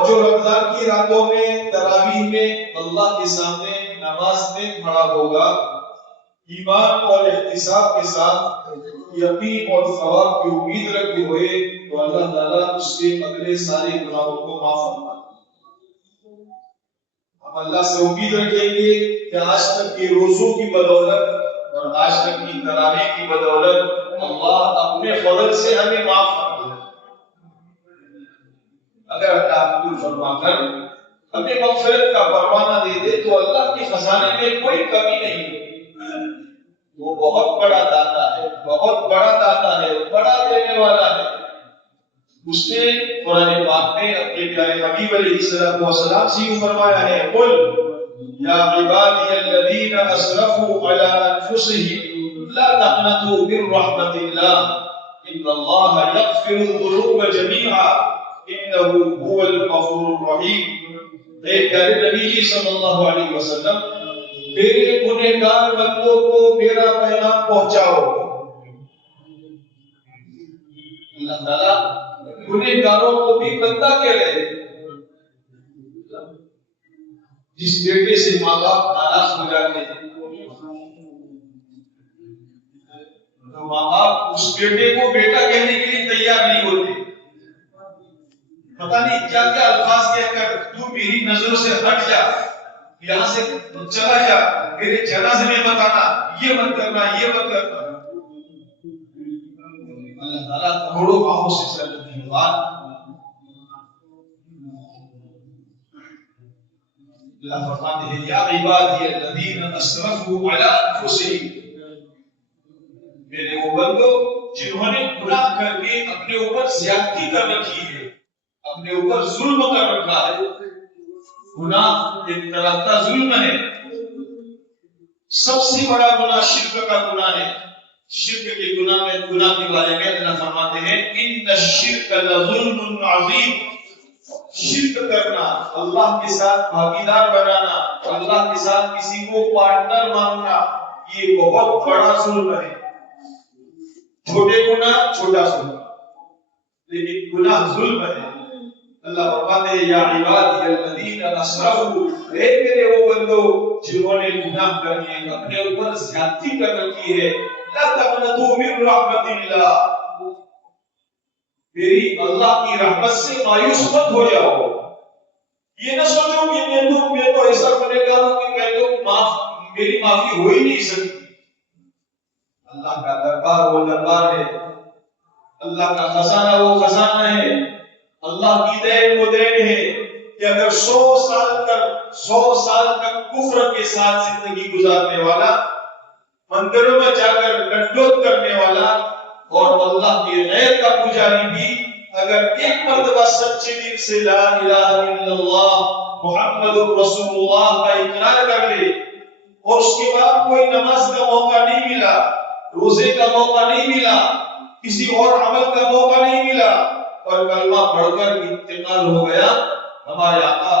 اور جو رمضان کی راتوں میں تراویح میں اللہ کے سامنے نماز میں کھڑا ہوگا ایمان اور احتساب کے ساتھ یقین اور ثواب کی امید رکھتے ہوئے، تو اللہ تعالیٰ اس کے اگلے سارے گناہوں کو معاف فرمائے۔ ہم اللہ سے امید رکھیں گے کہ آج تک کے روزوں کی بدولت اور آج تک کی تراویح کی بدولت اللہ اپنے فضل سے ہمیں معاف فرمائے۔ اگر اللہ قبول فرما کر ہمیں مغفرت کا پروانہ دے دے تو اللہ کے خزانے میں کوئی کمی نہیں ہے۔ وہ بہت بڑا داتا ہے، بہت بڑا داتا ہے، بڑا دینے والا ہے۔ اس نے قرآن پاک میں اپنے پیارے حبیب علیہ السلام سے یوں فرمایا ہے، قل یا عبادی الذین اسرفوا علی انفسهم لا تقنطوا من رحمت اللہ ان اللہ یغفر الذنوب جميعا انہ هو الغفور الرحیم۔ اے پیارے نبی صلی اللہ علیہ وسلم، میرے گنہگار بندوں کو میرا پیغام پہنچاؤ۔ اللہ تعالیٰ گنہگاروں کو بھی بندہ کہہ رہے، جس بیٹے سے ماں باپ ناراض ہو جاتے ہیں تو ماں باپ اس بیٹے کو بیٹا کہنے کے لیے تیار نہیں ہوتے، پتہ نہیں کیا کیا الفاظ کہہ کر تو میری نظروں سے ہٹ جا، یہاں سے چلا جا، میرے جنازے میں مت آنا، یہ مت کرنا، یہ مت کرنا۔ اللہ تعالیٰ کروڑوں آنکھوں سے چلتی ہے بات۔ اللہ فرماتے ہیں یا عبادی الذین اسرفوا علی انفسہم، میرے وہ بندو جنہوں نے گناہ کر کے اپنے اوپر زیادتی کر رکھی ہے، اپنے اوپر ظلم کر رکھا ہے۔ گناہ ایک طرح کا ظلم ہے، سب سے بڑا گناہ شرک کا گناہ ہے۔ شرک کے گناہ کے بارے میں اللہ فرماتے ہیں ان الشرک لظلم عظیم، شرک کرنا، اللہ کے ساتھ بھاگیدار بنانا، اللہ کے ساتھ کسی کو پارٹنر ماننا، یہ بہت بڑا ظلم ہے۔ چھوٹے گناہ چھوٹا ظلم، لیکن گناہ ظلم ہے۔ اللہ فرماتے ہیں یا عبادی الذین اسرفوا، اے میرے وہ بندو جنہوں نے گناہ کر کے اپنے اوپر زیادتی کر رکھی ہے، لا تقنطوا من رحمت اللہ، میری اللہ کی رحمت سے مایوس مت ہو جاؤ۔ یہ نہ سوچو کہ میں تو ایسا گنہگار ہوں کہ میں تو میری معافی ہو ہی نہیں سکتی۔ اللہ کا دربار وہ دربار ہے، اللہ کا خزانہ وہ خزانہ ہے، اللہ کی دین وہ دین ہے کہ اگر 100 سال تک کفر کے ساتھ زندگی گزارنے والا، مندروں میں جا کر ڈنڈوت کرنے والا اور اللہ کے غیر کا پجاری بھی اگر ایک مرتبہ سچے دل سے لا الہ الا اللہ محمد رسول اللہ کا اقرار کر لے اور اس کے بعد کوئی نماز کا موقع نہیں ملا، روزے کا موقع نہیں ملا، کسی اور عمل کا موقع نہیں ملا اور کلمہ پڑھ کر انتقال ہو گیا، ہمارے آقا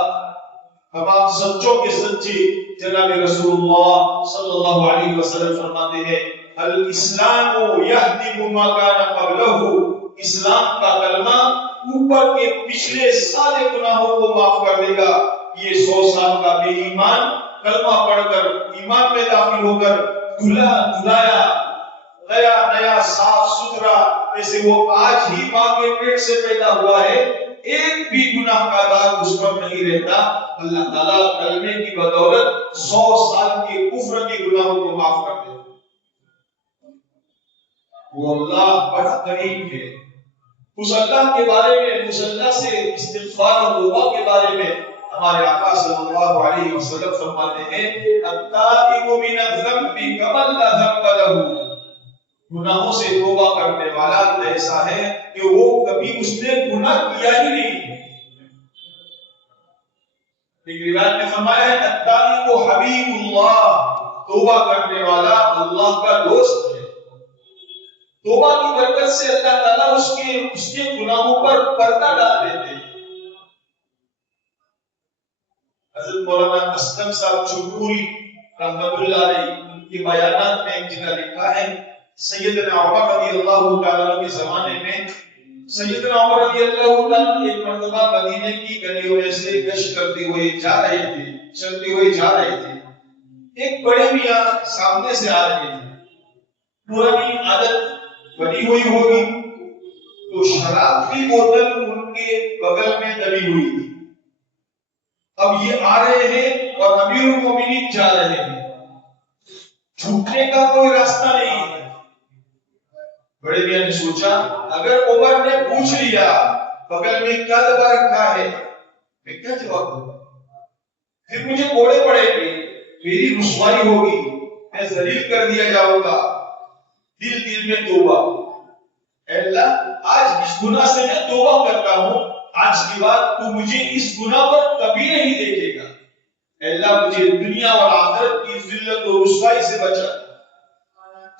تمام سچوں کے سچے جناب رسول اللہ صلی اللہ علیہ وسلم فرماتے ہیں الاسلام یہدم ما کان قبلہ، اسلام کا کلمہ اوپر کے پچھلے سارے گناہوں کو معاف کر دے گا۔ یہ 100 سال کا بے ایمان کلمہ پڑھ کر ایمان میں داخل ہو کر دھلایا گیا نیا صاف ستھرا جیسے وہ آج ہی ماں کے پیٹ سے پیدا ہوا ہے، ایک بھی گناہ کا داغ اس پر نہیں رہتا۔ اللہ تعالیٰ کلمے کی بدولت 100 سال کے کفر کے گناہوں کو معاف کر دے۔ وہ اللہ بڑا کریم ہے۔ اس اللہ کے بارے میں، اس اللہ سے استغفار اور توبہ کے بارے میں ہمارے آقا صلی اللہ علیہ وسلم فرماتے ہیں التائب من الذنب کمن لا ذنب له، گناہوں سے توبہ کرنے والا ایسا ہے کہ وہ کبھی اس نے گناہ کیا ہی نہیں۔ ایک روایت میں فرمایا ہے التائب حبیب اللہ، توبہ کرنے والا اللہ کا دوست ہے۔ توبہ کی برکت سے اللہ تعالیٰ اس کے گناہوں پر پردہ ڈال دیتے ہیں۔ حضرت مولانا اسلم صاحب چنبوری رحمت اللہ علیہ ان کے بیانات میں ایک جگہ لکھا ہے سیدنا عمر رضی اللہ تعالیٰ کے زمانے میں سیدنا عمر رضی اللہ عنہ ایک مرتبہ مدینے کی گلیوں میں سے گشت کرتے ہوئے جا رہے تھے، چلتے ہوئے جا رہے تھے، ایک بڑے میاں سامنے سے آ رہے تھے، پرانی عادت بنی ہوئی ہوگی تو شراب کی بوتل ان کے بغل میں دبی ہوئی تھی۔ اب یہ آ رہے ہیں اور امیر المومنین جا رہے ہیں، چھوٹنے کا کوئی راستہ نہیں ہے۔ بڑے میاں نے سوچا اگر عمر نے پوچھ لیا بغل میں کیا دبا رکھا ہے، میں کیا جواب دوں؟ پھر مجھے کوڑے پڑیں گے، میری رسوائی ہوگی، میں ذلیل کر دیا جاؤں گا۔ دل میں توبہ، اے اللہ آج اس گناہ سے میں توبہ کرتا ہوں، آج کے بعد تو مجھے اس گناہ پر کبھی نہیں دیکھے گا۔ اے اللہ مجھے دنیا اور آخرت کی ذلت و رسوائی سے بچا۔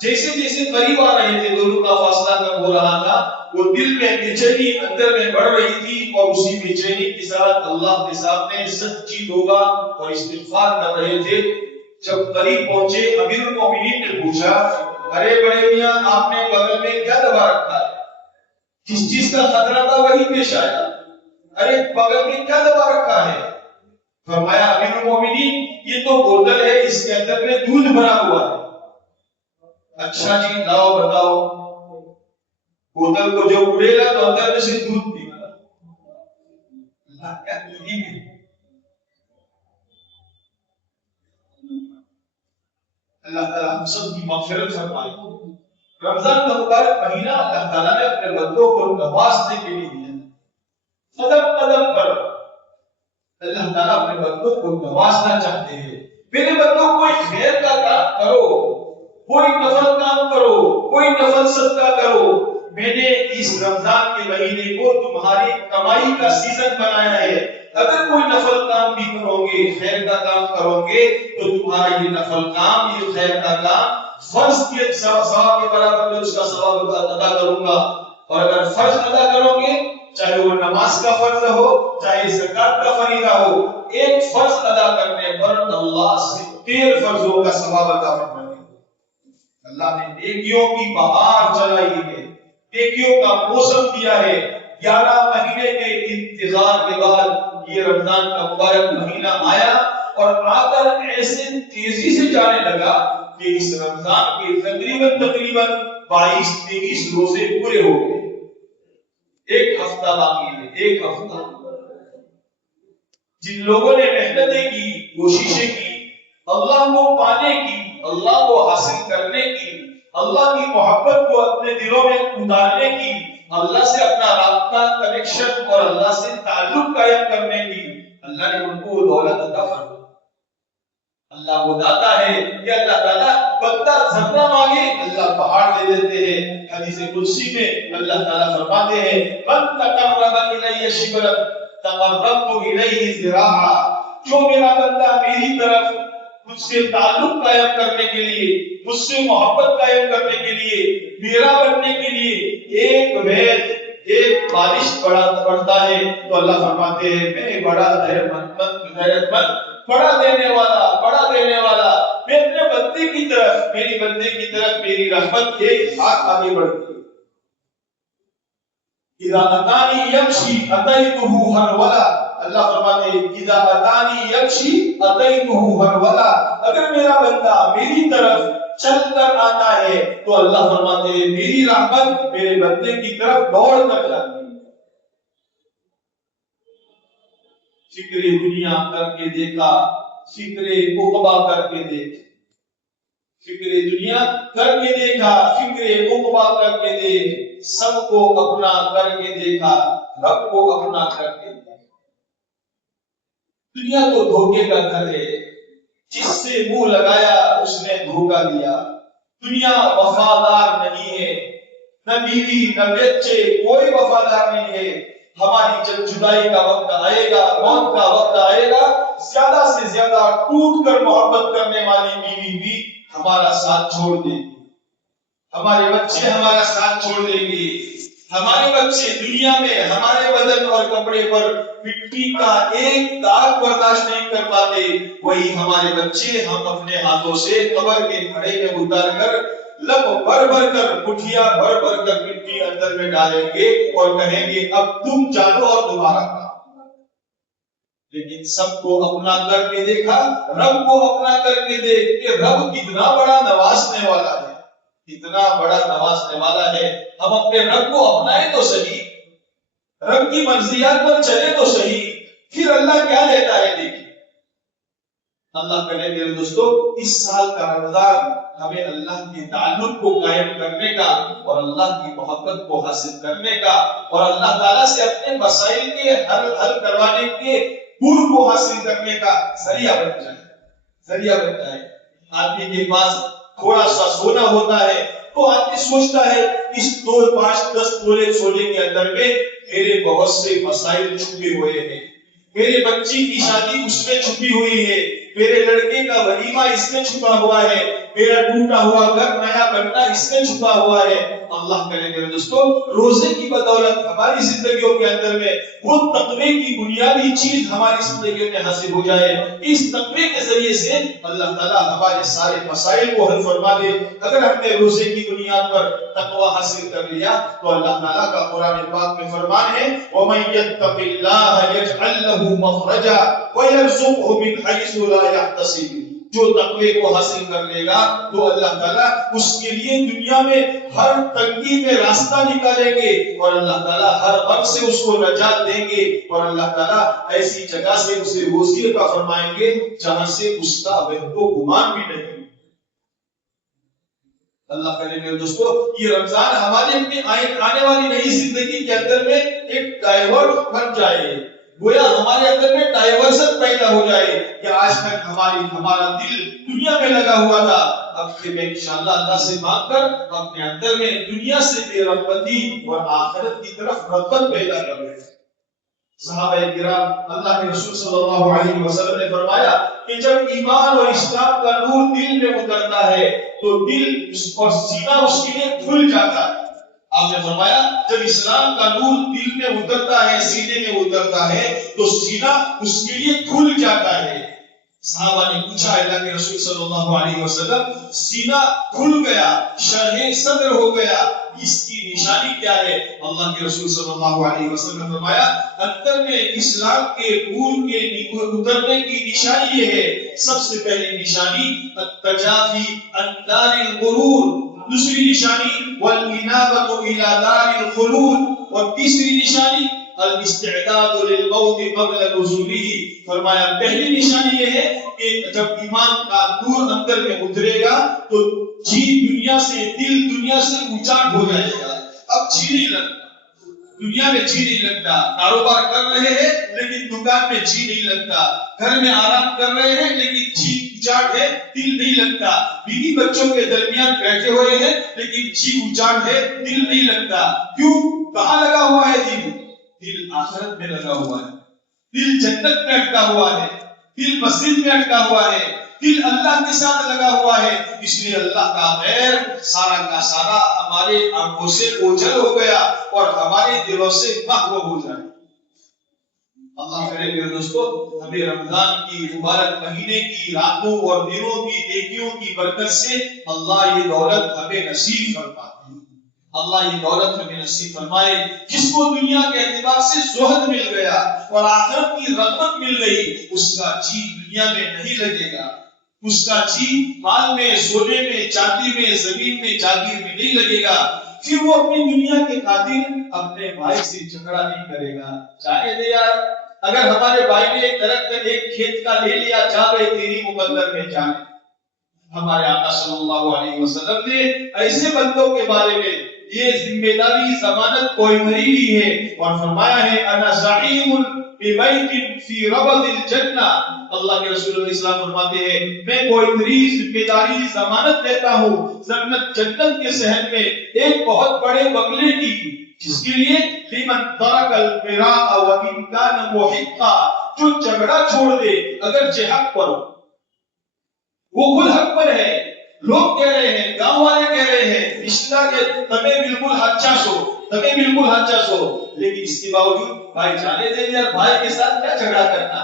جیسے جیسے قریب آ رہے تھے، دونوں کا فاصلہ کم ہو رہا تھا، وہ دل میں بے چینی اندر میں بڑھ رہی تھی، اور اسی بے چینی کے ساتھ اللہ کے سامنے سچی توبہ اور استغفار کر رہے تھے۔ جب قریب پہنچے امیر المومنین نے پوچھا ارے بڑے میاں آپ نے بغل میں کیا دبا رکھا ہے؟ جس چیز کا خطرہ تھا وہی پیش آیا، ارے بغل میں کیا دبا رکھا ہے؟ فرمایا امیر المومنین یہ تو بوتل ہے، اس کے اندر میں دودھ بھرا ہوا ہے۔ اچھا جی لاؤ بتاؤ۔ بوتل کو جو اڑیلا تو اندر میں سے دودھ نکلا۔ اللہ کیا ترتیب ہے! اللہ تعالیٰ ہم سب کی مغفرت فرمائے۔ رمضان کا مبارک مہینہ اللہ تعالیٰ نے اپنے بندوں کو نوازنے کے لیے دیا، قدم قدم پر اللہ تعالیٰ اپنے بندوں کو نوازنا چاہتے ہیں۔ میرے بندوں کوئی خیر کا کام کرو، کوئی نفل کام کرو، کوئی نفل صدقہ کرو۔ میں نے اس رمضان کے مہینے کو تمہاری کمائی کا سیزن بنایا ہے، اگر کوئی نفل کام بھی کرو گے، خیر کا کام کرو گے تو تمہارا یہ نفل کام، یہ خیر کا کام فرض کے ثواب کے برابر میں اس کا ثواب ادا کروں گا۔ اور اگر فرض ادا کرو گے، چاہے وہ نماز کا فرض ہو، چاہے زکات کا فریضہ ہو، ایک فرض ادا کرنے پر اللہ سے 13 فرضوں کا ثواب عطا فرمائے گا۔ اللہ نے نیکیوں کی بہار چلائی ہے، نیکیوں کا موسم دیا ہے۔ 11 مہینے کے انتظار کے بعد یہ رمضان کا مبارک مہینہ آیا، اور آ کر ایسے تیزی سے جانے لگا کہ اس رمضان کے تقریباً 22-23 روزے پورے ہو گئے۔ ایک ہفتہ باقی ہے، ایک ہفتہ۔ جن لوگوں نے محنتیں کی، کوششیں کی، اللہ کو پانے کی، اللہ کو حاصل کرنے کی، اللہ کی محبت کو اپنے دلوں میں اتارنے کی، اللہ سے اپنا رابطہ، کنیکشن اور اللہ سے تعلق قائم کرنے کی، اللہ نے ان کو دولت عطا فرمائی۔ اللہ وہ داتا ہے کہ اللہ تعالیٰ بندہ ذرہ مانگے اللہ پہاڑ دے دیتے ہیں۔ حدیث قدسی میں اللہ تعالیٰ فرماتے ہیں من تقرب الی شبرا تقربت الیہ ذراعا، جو میرا بندہ میری طرف مجھ سے تعلق قائم کرنے کے لیے، مجھ سے محبت قائم کرنے کے لیے، میرا بننے کے لیے ایک وید، ایک بارش پڑھتا ہے تو اللہ فرماتے ہیں میں بڑا غیرت مند، بڑا دینے والا، میں اپنے بندے کی طرف، میری بندے کی طرف میری رحمت ایک ہاتھ آگے بڑھتی ہے۔ اذا اتانی یمشی اتیتہ ہرولا، اللہ فرماتے ہیں اذا اتانی یمشی اتیتہ ہرولا، اگر میرا بندہ میری طرف چل کر آتا ہے تو اللہ فرماتے ہیں میری رحمت میرے بندے کی طرف دوڑ کر جاتی ہے۔ فکر دنیا کر کے دیکھا، فکر عقبہ کر کے دیکھ، فکر دنیا کر کے دیکھا، فکر عقبہ کر کے دیکھ، سب کو اپنا کر کے دیکھا، رب کو اپنا کر کے دیکھا۔ دنیا تو دھوکے کا گھر ہے، جس سے منہ لگایا اس نے دھوکا دیا۔ دنیا وفادار نہیں ہے، نہ بیوی نہ بچے، کوئی وفادار نہیں ہے۔ ہماری جب جدائی کا وقت آئے گا، موت کا وقت آئے گا، زیادہ سے زیادہ ٹوٹ کر محبت کرنے والی بیوی بھی ہمارا ساتھ چھوڑ دے گی، ہمارے بچے ہمارا ساتھ چھوڑ دیں گے، ہمارے بچے دنیا میں ہمارے بدن اور کپڑے پر مٹی کا ایک داغ برداشت نہیں کر پاتے، وہی ہمارے بچے ہم اپنے ہاتھوں سے قبر کے کھڑے میں اتار کر لب بھر بھر کر مٹھیاں بھر بھر کر مٹی اندر میں ڈالیں گے اور کہیں گے اب تم جانو اور دوبارہ کھاؤ. لیکن سب کو اپنا کر کے دیکھا, رب کو اپنا کر کے دیکھ کہ رب کتنا بڑا نوازنے والا ہے, کتنا بڑا نوازنے والا ہے. ہم اپنے رب کو اپنائیں تو صحیح, رب کی مرضیات پر چلے تو صحیح, پھر اللہ کیا دیتا ہے دیکھیں. اللہ کرے میرے دوستو اس سال کا رمضان ہمیں اللہ کے تعلق کو قائم کرنے کا اور اللہ کی محبت کو حاصل کرنے کا اور اللہ تعالیٰ سے اپنے مسائل کے حل کروانے کے پور کو حاصل کرنے کا ذریعہ بن جائے, ذریعہ بن جائے. آدمی کے پاس تھوڑا سا سونا ہوتا ہے تو آدمی سوچتا ہے اس 2, 5, 10 تولے سونے کے اندر میں میرے بہت سے مسائل چھپے ہوئے ہیں, میرے بچی کی شادی اس میں چھپی ہوئی ہے, میرے لڑکے کا ولیمہ اس میں چھپا ہوا ہے, میرا ٹوٹا ہوا گھر نیا بننا اس میں چھپا ہوا ہے. اللہ کرے میرے دوستو روزے کی بدولت ہماری زندگیوں کے اندر میں وہ تقوی کی بنیادی چیز ہماری زندگی میں حاصل ہو جائے. اس تقوی کے ذریعے سے اللہ تعالیٰ ہمارے سارے مسائل کو حل فرما دے. اگر ہم نے روزے کی بنیاد پر تقوی حاصل کر لیا تو اللہ تعالیٰ کا قرآن پاک میں فرمان ہے وَمَن يَتَّقِ اللَّهَ يَجْعَل لَّهُ مَخْرَجًا وَيَرْزُقْهُ مِنْ حَيْثُ لَا يَحْتَسِبُ. جو تقوی کو حاصل کر لے گا تو اللہ تعالیٰ اس کے لیے دنیا میں ہر تنگی میں راستہ نکالیں گے اور اللہ تعالیٰ ہر غم سے اس کو نجات دیں گے اور اللہ تعالیٰ ایسی جگہ سے اسے روزی عطا فرمائیں گے جہاں سے اس کا وہم و گمان بھی نہیں. اللہ کرے میرے دوستو یہ رمضان ہمارے اپنے آنے والی نئی زندگی کے اندر میں ایک ڈائیورٹ بن جائے, گویا ہمارے اندر میں ڈائیورژن پیدا ہو جائے کہ آج تک ہمارا دل دنیا میں لگا ہوا تھا, اب سے میں انشاءاللہ اللہ سے مانگ کر اپنے اندر میں دنیا سے بے رغبتی اور آخرت کی طرف رغبت پیدا کر لیں. صحابہ کرام اللہ کے رسول صلی اللہ علیہ وسلم نے فرمایا کہ جب ایمان اور اسلام کا نور دل میں اترتا ہے تو دل اور سینہ اس کے لیے کھل جاتا ہے. آپ نے فرمایا جب اسلام کا نور دل میں اترتا ہے, سینے میں اترتا ہے تو سینہ اس کے لیے کھل جاتا ہے. صحابہ نے پوچھا اللہ کے رسول صلی اللہ علیہ وسلم سینہ کھل گیا, شرح صدر ہو گیا, اس کی نشانی کیا ہے؟ اللہ کے رسول صلی اللہ علیہ وسلم نے فرمایا اندر میں اسلام کے نور کے اترنے کی نشانی یہ ہے, سب سے پہلی نشانی التجافی عن دار الغرور, دوسری نشانی والانابۃ الی دار الخلود, اور تیسری نشانی الاستعداد للموت قبل نزوله. فرمایا پہلی نشانی یہ ہے کہ جب ایمان کا نور اندر میں اترے گا تو جی دنیا سے, دل دنیا سے اونچاٹ ہو جائے گا, اب جی نہیں لگتا, دنیا میں جی نہیں لگتا, کاروبار کر رہے ہیں لیکن دکان میں جی نہیں لگتا, گھر میں آرام کر رہے ہیں لیکن جی اونچاٹ ہے, دل نہیں لگتا, بیوی بچوں کے درمیان بیٹھے ہوئے ہیں لیکن جی اونچاٹ ہے, دل نہیں لگتا. کیوں؟ کہاں لگا ہوا ہے دل؟ دل آخرت میں لگا ہوا ہے, دل جنت میں اٹکا ہوا ہے, دل مسجد میں اٹکا ہوا ہے, دل اللہ کے ساتھ لگا ہوا ہے. اس لیے اللہ کا خیر سارا کا سارا ہمارے آنکھوں سے اوجھل ہو گیا اور ہمارے دلوں سے محو ہو جائے. اللہ کرے میرے دوستو ہمیں رمضان کی مبارک مہینے کی راتوں اور دنوں کی نیکیوں کی برکت سے اللہ یہ دولت ہمیں نصیب فرمائے. اللہ یہ دولت ہمیں نصیب فرمائے. جس کو دنیا کے اعتبار سے زہد مل گیا اور آخرت کی رغبت مل گئی, اس کا جی دنیا میں نہیں لگے گا, اس کا جی مال میں, سونے میں, چاندی میں, زمین میں, جاگیر میں نہیں لگے گا. پھر وہ اپنی دنیا کے خاطر اپنے بھائی سے جھگڑا نہیں کرے گا. چاہے دے یار, اگر ہمارے بھائی نے ایک درخت ایک کھیت کا لے لیا, جا گئے تیری مقدر میں جانے. ہمارے آقا صلی اللہ علیہ وسلم نے ایسے بندوں کے بارے میں یہ ذمہ داری ضمانت کوئی نہیں لی ہے اور فرمایا ہے انا زعیم ببیت فی ربض الجنہ. اللہ کے رسول علیہ السلام فرماتے ہیں میں کوئی ذمہ داری ضمانت لیتا ہوں جنت کے صحن میں ایک بہت بڑے بنگلے کی, جس کے لیے لمن ترک المراء وان کان محقا, جو جھگڑا چھوڑ دے اگر حق پر ہو, وہ خود حق پر ہے, لوگ کہہ رہے ہیں, گاؤں والے کہہ رہے ہیں, رشتہ دار کہ تمہیں بالکل ہچا سو, تمہیں بالکل ہچا سو, لیکن اس کے باوجود بھائی جانے دے دیا, بھائی کے ساتھ کیا جھگڑا کرنا,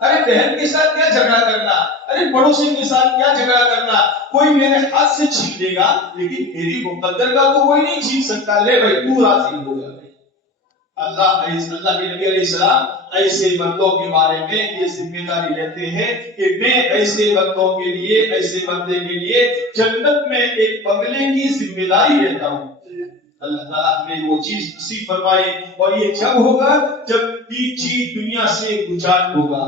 ارے بہن کے ساتھ کیا جھگڑا کرنا، ارے پڑوسی کے ساتھ کیا جھگڑا کرنا، کوئی میرے ہاتھ سے چھین لے گا لیکن میری مقدر کا تو کوئی نہیں چھین سکتا، لے بھائی تو راضی ہو جا۔ اللہ کے نبی علیہ السلام ایسے بندوں کے بارے میں یہ ذمہ داری لیتے ہیں کہ میں ایسے بندوں کے لیے، ایسے بندے کے لیے جنت میں ایک بنگلے کی ذمہ داری لیتا ہوں۔ اللہ تعالیٰ ہمیں وہ چیز نصیب فرمائے، اور یہ جب ہوگا جب جی دنیا سے گزار ہوگا،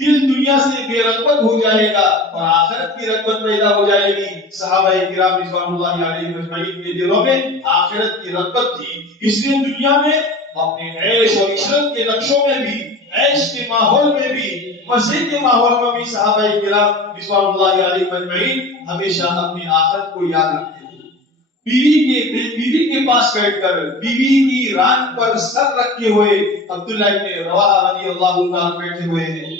دل دنیا سے بے رغبت ہو جائے گا اور آخرت کی رغبت پیدا ہو جائے گی۔ صحابہ کرام رضوان اللہ علیہم اجمعین کے دلوں میں آخرت کی رغبت تھی، اس لیے دنیا میں اپنے عیش اور عشرت کے نقشوں میں بھی، عیش کے ماحول میں بھی، مزے کے ماحول میں بھی صحابہ کرام رضوان اللہ علیہم اجمعین ہمیشہ اپنی آخرت کو یاد رکھتے ہیں۔ بیوی کے پاس بیٹھ کر بیوی کی ران پر سر رکھے ہوئے عبداللہ ابن رواحہ رضی اللہ عنہ بیٹھے ہوئے ہیں،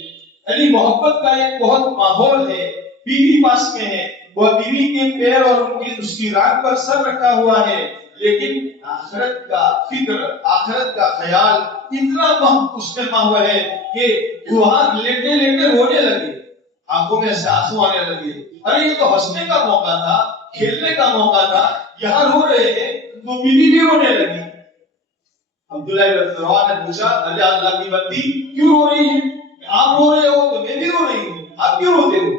یعنی محبت کا ایک بہت ماحول ہے، بیوی پاس میں ہے، وہ بیوی کے پیر اور اس کی ران پر سر رکھا ہوا ہے، لیکن آخرت کا فکر، آخرت کا خیال اتنا اس میں ہوا ہے کہ وہاں لیٹے لیٹے رونے لگے، آنکھوں میں سے آنسو آنے لگے۔ ارے یہ تو ہنسنے کا موقع تھا، کھیلنے کا موقع تھا، یہاں رو رہے ہیں تو بیوی بھی رونے لگی۔ عبداللہ بن رواحہ نے پوچھا، اللہ کی بندی کیوں رو رہی ہے؟ آپ رو رہے ہو تو میں بھی رو رہی ہوں، آپ کیوں روتے ہو؟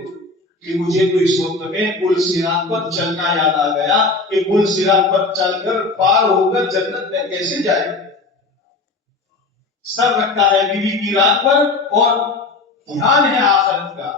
کہ مجھے تو اس وقت میں پل صراط پر چلنا یاد آ گیا کہ پل صراط پر چل کر پار ہو کر جنت میں کیسے جائے۔ سر رکھتا ہے بیوی کی رات پر اور دھیان ہے آخرت کا۔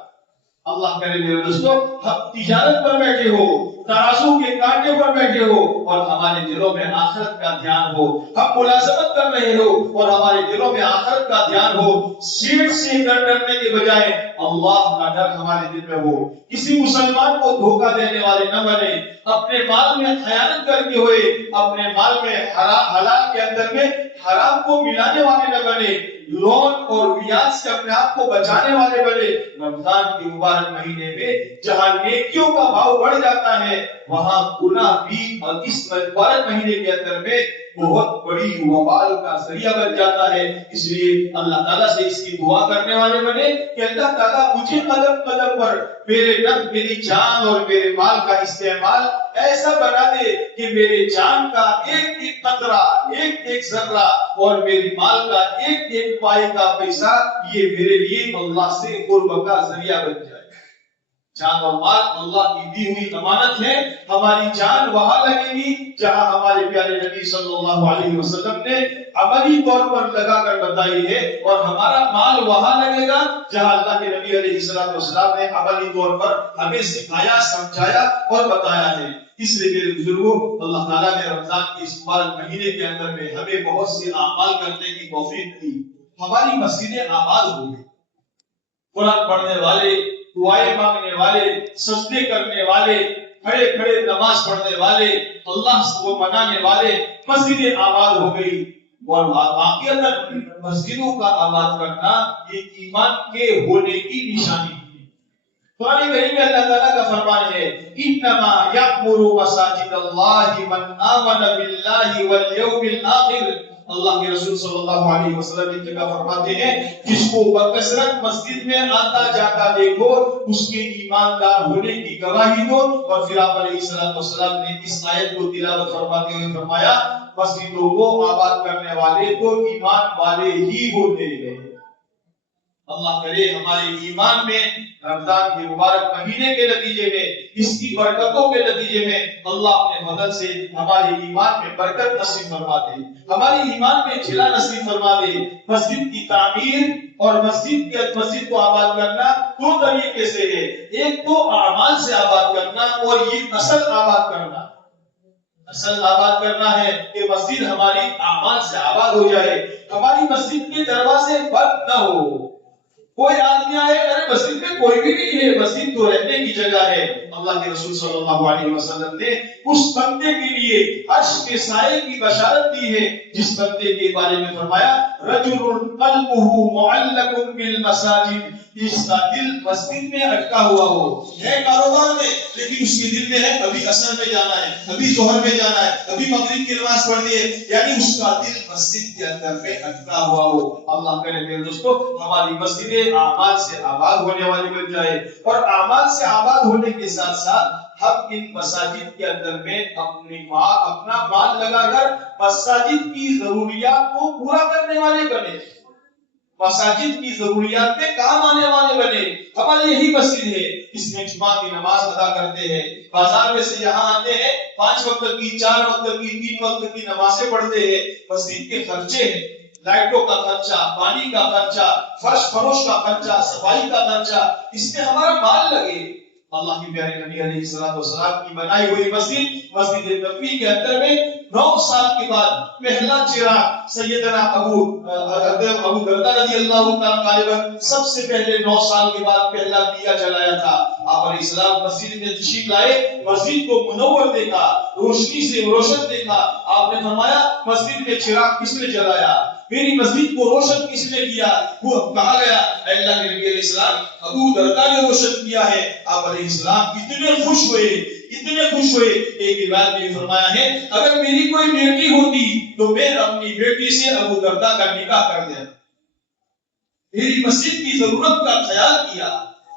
اللہ کرے میرے دوستو، ہم تجارت پر بیٹھے ہو، ترازو کے کانٹے پر بیٹھے ہو اور ہمارے دلوں میں آخرت کا دھیان ہو، ہم ملازمت کر رہے ہو اور ہمارے دلوں میں آخرت کا دھیان ہو، سیٹ سے ڈرنے کے بجائے اللہ کا ڈر ہمارے دل میں ہو، کسی مسلمان کو دھوکہ دینے والے نہ بنے، اپنے مال میں خیانت کرتے ہوئے اپنے مال میں حلال کے اندر میں حرام کو ملانے والے نہ بنے، لون اور بیاج سے اپنے آپ کو بچانے والے بنے۔ رمضان کے مبارک مہینے میں جہاں نیکیوں کا بھاؤ بڑھ جاتا ہے وہاں گناہ بھی اور اس مبارک مہینے کے اندر میں بہت بڑی وبال کا ذریعہ بن جاتا ہے۔ اس لیے اللہ تعالیٰ سے اس کی دعا کرنے والے بنے کہ اللہ تعالیٰ مجھے قدم قدم پر میری جان اور میرے مال کا استعمال ایسا بنا دے کہ میرے جان کا ایک ایک قطرہ، ایک ایک ذرہ اور میری مال کا ایک ایک پائی کا پیسہ یہ میرے لیے اللہ سے قرب کا ذریعہ بن جائے۔ جان اور مال اللہ کی دی ہوئی امانت ہے، ہماری جان وہاں لگے گی جہاں ہمارے پیارے نبی صلی اللہ علیہ وسلم نے عملی طور پر لگا کر بتائی ہے، اور ہمارا مال وہاں لگے گا جہاں اللہ کے نبی علیہ السلام نے عملی طور پر ہمیں سکھایا، سمجھایا اور بتایا ہے۔ اس لیے میرے بزرگوں، اللہ تعالیٰ نے رمضان کے اس مبارک مہینے کے اندر میں ہمیں بہت سے اعمال کرنے کی توفیق دی، ہماری مسجدیں آباد ہو گئی، قرآن پڑھنے والے، دعائیں مانگنے والے، سجدے کرنے والے، کھڑے کھڑے نماز پڑھنے والے، اللہ کو منانے والے، مسجدیں آباد ہو گئی۔ اور واقعتاً مسجدوں کا آباد کرنا یہ ایمان کے ہونے کی نشانی ہے۔ قرآن کریم میں اللہ تعالیٰ کا فرمان ہے، انما یأمر مساجد اللہ من آمن باللہ والیوم الآخر۔ اللہ کے رسول صلی اللہ علیہ وسلم ایک جگہ فرماتے ہیں، جس کو بکثرت مسجد میں آتا جاتا دیکھو اس کے ایماندار ہونے کی گواہی دو۔ اور پھر آپ علیہ السلام نے اس آیت کو تلاوت فرماتے ہوئے فرمایا، مسجدوں کو آباد کرنے والے تو ایمان والے ہی ہوتے ہیں۔ اللہ کرے ہمارے ایمان میں رمضان کے مبارک مہینے کے نتیجے میں، اس کی برکتوں کے نتیجے میں اللہ اپنے فضل سے ہمارے ایمان میں برکت نصیب فرما دے، ہماری ایمان میں جھلا نصیب فرما دے۔ مسجد کی تعمیر اور مسجد کو آباد کرنا دو طریقے سے ہے، ایک تو اعمال سے آباد کرنا اور یہ اصل آباد کرنا۔ اصل آباد کرنا ہے کہ مسجد ہماری اعمال سے آباد ہو جائے، ہماری مسجد کے دروازے بند نہ ہو، کوئی آدمی آئے ارے مسجد میں کوئی بھی نہیں ہے، مسجد تو رہنے کی جگہ ہے۔ اللہ کے رسول صلی اللہ علیہ وسلم نے اس بندے کے لیے عرش کے سائے کی بشارت دی ہے جس بندے کے بارے میں فرمایا، رجل قلبه معلق بالمساجد، جس کا دل مسجد میں اٹکا ہوا ہو، ہے کاروبار میں لیکن اس کے دل میں ہے ابھی عصر میں جانا ہے، ابھی ظہر میں جانا ہے، ابھی مغرب کی نماز پڑھنی ہے، یعنی اس کا دل مسجد کے اندر میں اٹکا ہوا ہو۔ اللہ کرے میرے دوستو ہماری مسجدیں مسجدیں اعمال سے آباد ہونے والی بن جائے، اور اعمال سے آباد ہونے کے ساتھ ساتھ ہم ان مساجد کے اندر میں اپنا مال لگا کر مساجد کی ضروریات کو پورا کرنے والے بنے، مساجد کی ضروریات میں کام آنے والے بنے۔ ہماری یہی مسجد ہے، اس میں جمعہ کی نماز ادا کرتے ہیں، بازار میں سے یہاں آتے ہیں، 5 وقت کی، 4 وقت کی، 3 وقت کی نمازیں پڑھتے ہیں۔ مسجد کے خرچے ہیں، لائٹوں کا خرچہ، پانی کا خرچہ، فرش فروش کا خرچہ، صفائی کا خرچہ، اس میں ہمارا مال لگے۔ اللہ کی پیارے نبی علیہ السلام کی بنائی ہوئی مسجد نبوی کے اندر میں 9 سال کے بعد پہلا چراغ سیدنا ابو درداء رضی اللہ تعالیٰ عنہ سب سے پہلے 9 سال کے بعد پہلا دیا جلایا تھا۔ آپ علیہ السلام مسجد میں تشریف لائے، مسجد کو منور دیکھا، روشنی سے روشن دیکھا۔ آپ نے فرمایا مسجد میں چراغ کس نے جلایا، میری مسجد کو روشن کس نے کیا؟ وہ کہا گیا اللہ کے نبی علیہ السلام ابو درداء نے روشن کیا ہے۔ آپ علیہ السلام اتنے خوش ہوئے، ایک روایت میں فرمایا ہے اگر میری کوئی بیٹی ہوتی تو میں اپنی بیٹی سے ابو درداء کا نکاح کر دیا، میری مسجد کی ضرورت کا خیال کیا۔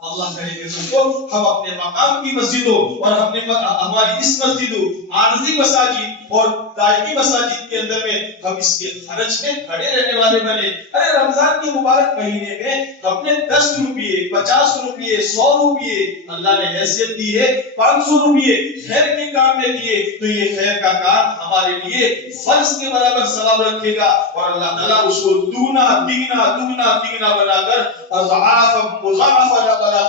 اللہ کرے کہ ہم اپنے مقام کی مسجدوں اور ہماری اس مسجدوں، عارضی مساجد اور دائمی مساجد کے اندر میں ہم اس کے خرچ میں کھڑے رہنے والے بنے۔ ارے رمضان کے مبارک مہینے میں ہم نے 10 روپیے، 50 روپیے، 100 روپیے اللہ نے حیثیت دی ہے، 500 روپیے خیر کے کام میں دیے تو یہ خیر کا کام ہمارے لیے فرض کے برابر ثواب رکھے گا، اور اللہ تعالیٰ اس کو دوگنا بنا کر اضعاف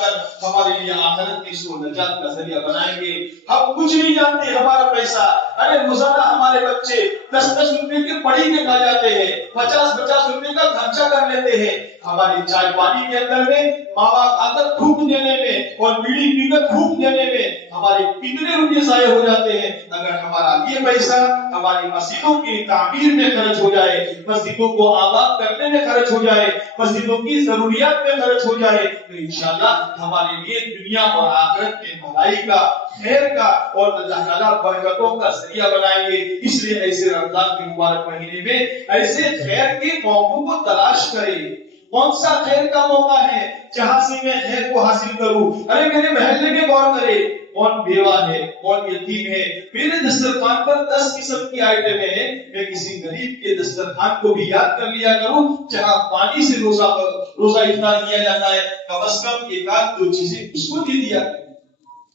کر ہمارے لیے آخرت کی سو نجات کا ذریعہ بنائیں گے۔ ہم کچھ نہیں جانتے ہمارا پیسہ، ارے روزانہ ہمارے بچے 10 روپے کے پڑھی کے کھا جاتے ہیں، 50 روپے کا خرچہ کر لیتے ہیں۔ ہماری چائے پانی کے اندر میں، ماوا کھا کر تھوک دینے میں اور بیڑی پی کر تھوک دینے میں ہمارے کتنے روپے ضائع ہو جاتے ہیں۔ اگر ہمارا یہ پیسہ ہماری مسجدوں کی تعمیر میں خرچ ہو جائے، مسجدوں کو آباد کرنے میں خرچ ہو جائے، مسجدوں کی ضروریات میں خرچ ہو جائے تو انشاءاللہ ہمارے لیے دنیا اور آخرت کے بھلائی کا، خیر کا اور اللہ تعالیٰ برکتوں کا ذریعہ بنائیں گے۔ اس لیے ایسے رمضان کے مبارک مہینے میں ایسے خیر کے موقعوں کو تلاش کریں۔ کون سا خیر کا موقع ہے جہاں سے میں خیر کو حاصل کروں؟ ارے میرے محلے میں غور کرے، کون بیوہ ہے، کون یتیم ہے، میرے دسترخوان پر 10 قسم کی آئٹمیں ہیں، میں کسی غریب کے دسترخوان کو بھی یاد کر لیا کروں۔ جہاں پانی سے روزہ افطار کیا جاتا ہے، کم از کم ایک آدھ 2 چیزیں اس کو دے دیا کریں۔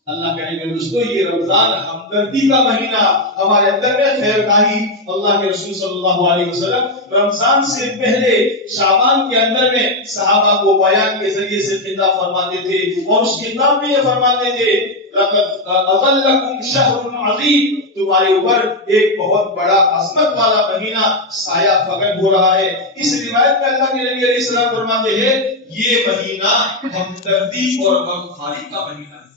اللہ کرے میرے دوستو، یہ رمضان ہمدردی کا مہینہ، ہمارے اندر میں خیر خواہی۔ اللہ کے رسول صلی اللہ علیہ وسلم رمضان سے پہلے شعبان کے اندر میں صحابہ کو بیان کے ذریعے سے خطاب فرماتے تھے، اور اس خطاب میں یہ فرماتے تھے اظلکم شہر عظیم، تمہارے اوپر ایک بہت بڑا عظمت والا مہینہ سایہ فگن ہو رہا ہے۔ اس روایت میں اللہ کے نبی علیہ السلام فرماتے ہیں یہ مہینہ ہمدردی اور غمخواری کا مہینہ ہے،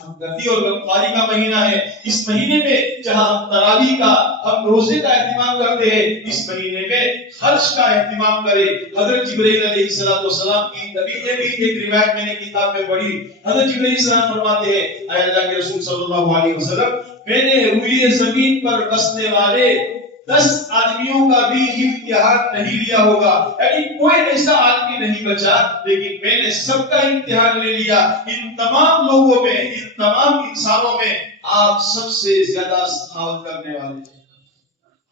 ہمدردی اور غمخواری کا مہینہ ہے۔ اس مہینے میں جہاں ہم تراویح کا، ہم روزے کا اہتمام کرتے ہیں، اس مہینے میں خرچ کا اہتمام کریں۔ حضرت جبرائیل علیہ السلام کی نبی نے بھی ایک روایت میں نے کتاب میں پڑھی، حضرت جبرائیل علیہ السلام فرماتے ہیں اے اللہ کے رسول صلی اللہ علیہ وسلم، میں نے روئے زمین پر بسنے والے 10 آدمیوں کا بھی امتحان نہیں لیا ہوگا، یعنی کوئی ایسا آدمی نہیں بچا، لیکن میں نے سب کا امتحان لے لیا۔ ان تمام لوگوں میں، ان تمام انسانوں میں آپ سب سے زیادہ سخاوت کرنے والے ہیں،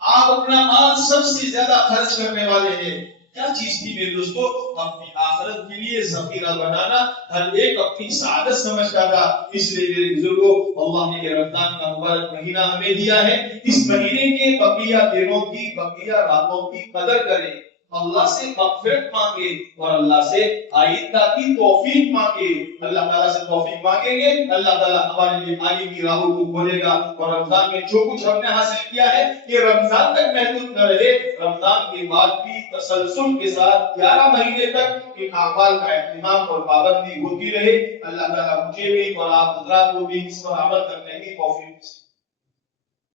آپ اپنا مال سب سے زیادہ خرچ کرنے والے ہیں۔ کیا چیز تھی میرے دوستو؟ اپنی آخرت کے لیے ذخیرہ بنانا ہر ایک اپنی سعادت سمجھتا تھا۔ اس لیے میرے بزرگوں، اللہ نے یہ رمضان کا مبارک مہینہ ہمیں دیا ہے، اس مہینے کے بقیہ دنوں کی، بقیہ راتوں کی قدر کریں، اللہ سے مغفرت مانگے اور اللہ سے آئندہ کی توفیق مانگے۔ اللہ تعالیٰ سے توفیق مانگیں گے، اللہ تعالیٰ ہمارے لیے آئی کی راہوں کو کھولے گا، اور رمضان میں جو کچھ ہم نے حاصل کیا ہے یہ رمضان تک محدود نہ رہے، رمضان کے بعد بھی تسلسل کے ساتھ 11 مہینے تک ان اعمال کا اہتمام اور پابندی ہوتی رہے۔ اللہ تعالیٰ مجھے بھی اور آپ حضرات کو بھی اس پر عمل کرنے کی توفیق